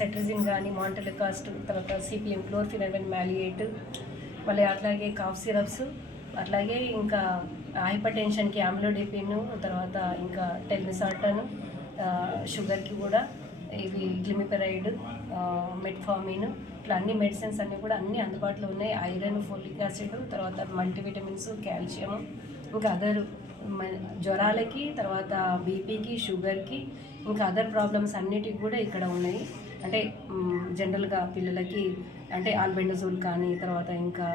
Cetirizine కానీ మాంటెలికాస్ట్, తర్వాత CPM క్లోర్ఫినవెన్ మ్యాలియేట్, మళ్ళీ అట్లాగే కాఫ్ సిరప్స్, అట్లాగే ఇంకా హైపర్ టెన్షన్కి ఆమ్లోడిపిన్, తర్వాత ఇంకా టెల్మిసార్టన్, షుగర్కి కూడా ఇవి గ్లిమిపెరైడ్, మెట్ఫార్మిన్, ఇట్లా అన్ని మెడిసిన్స్ అన్నీ కూడా అన్నీ అందుబాటులో ఉన్నాయి. ఐరన్, ఫోలిక్ యాసిడ్, తర్వాత మల్టీవిటమిన్స్, కాల్షియం, ఇంకా అదర్ జ్వరాలకి, తర్వాత బీపీకి, షుగర్కి, ఇంకా అదర్ ప్రాబ్లమ్స్ అన్నిటికి కూడా ఇక్కడ ఉన్నాయి. అంటే జనరల్గా పిల్లలకి అంటే ఆల్బెండజోల్ కానీ, తర్వాత ఇంకా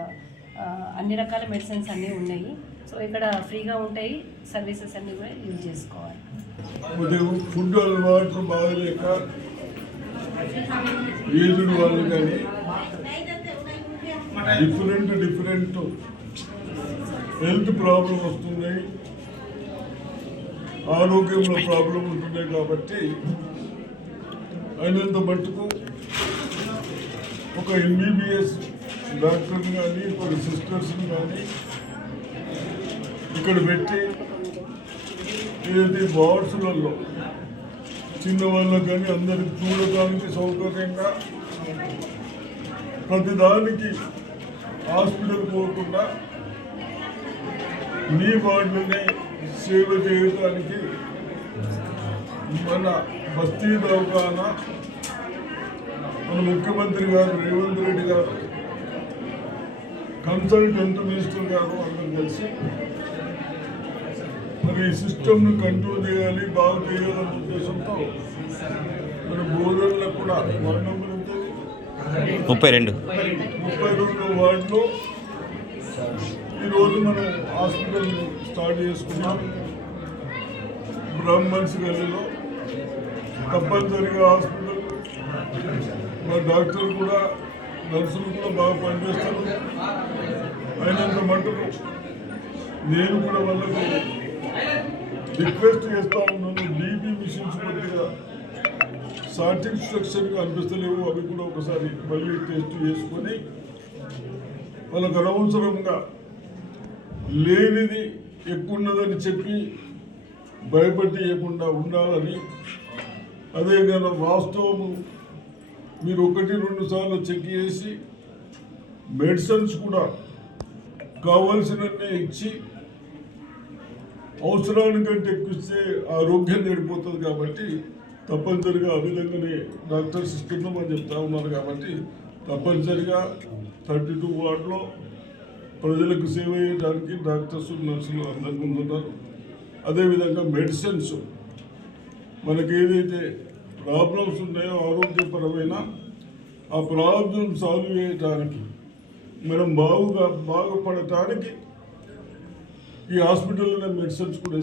అన్ని రకాల మెడిసిన్స్ అన్నీ ఉన్నాయి. సో ఇక్కడ ఫ్రీగా ఉంటాయి, సర్వీసెస్ అన్నీ కూడా యూజ్ చేసుకోవాలి. ఫుడ్ అలవాట్లు బాగలేక ఏజ్డ్ వాళ్ళు కానీ డిఫరెంట్ హెల్త్ ప్రాబ్లం వస్తున్నాయి, ఆరోగ్యంలో ప్రాబ్లం ఉంటున్నాయి. కాబట్టి అయినంత మట్టుకు ఒక ఎంబీబీఎస్ డాక్టర్ని కానీ, ఒక సిస్టర్స్ని కానీ ఇక్కడ పెట్టి ఏదైతే వార్డ్స్లలో చిన్నవాళ్ళకి కానీ అందరికి చూడటానికి సౌకర్యంగా ప్రతిదానికి హాస్పిటల్ పోకుండా మీ వార్డులోనే సేవ చేయడానికి మన బస్తీ దవాఖానా మన ముఖ్యమంత్రి గారు రేవంత్ రెడ్డి గారు, కన్సల్టెంట్ మినిస్టర్ గారు అందరూ కలిసి మరి ఈ సిస్టమ్ను కంట్రోల్ చేయాలి, బాగు చేయాలనే ఉద్దేశంతో మన బోధనలకు కూడా 32 వార్డులో ఈరోజు మనం హాస్పిటల్ స్టార్ట్ చేసుకున్నాం. బ్రాహ్మణ్స్ గల్లీలో తప్పనిసరిగా హాస్పిటల్ మా డాక్టర్లు కూడా, నర్సులు కూడా బాగా పనిచేస్తారు. అయినంత మటుకు నేను కూడా వాళ్ళకు రిక్వెస్ట్ చేస్తా ఉన్నాను, బీపీ మిషన్స్ కొద్దిగా సాటిస్ఫాక్షన్గా అనిపిస్తలేవు, అవి కూడా ఒకసారి మళ్ళీ టెస్ట్ చేసుకొని వాళ్ళకు అనవసరంగా లేనిది ఎక్కువ ఉన్నదని చెప్పి భయపడకుండా ఉండాలని. అదే కదా వాస్తవము, మీరు 1-2 సార్లు చెక్ చేసి మెడిసిన్స్ కూడా కావాల్సినన్ని ఇచ్చి అవసరానికంటే ఎక్కువస్తే ఆరోగ్యం చెడిపోతుంది. కాబట్టి తప్పనిసరిగా ఆ విధంగానే డాక్టర్స్ ఇస్తున్నామని చెప్తా ఉన్నారు. కాబట్టి తప్పనిసరిగా 32 వార్డులో ప్రజలకు సేవ చేయడానికి డాక్టర్స్, నర్సులు అందరి ముందు ఉన్నారు. అదేవిధంగా మెడిసిన్స్ మనకి ఏదైతే ప్రాబ్లమ్స్ ఉన్నాయో ఆరోగ్యపరమైన ఆ ప్రాబ్లం సాల్వ్ చేయడానికి, మనం బాగుపడటానికి ఈ హాస్పిటల్లో మెడిసిన్స్ కూడా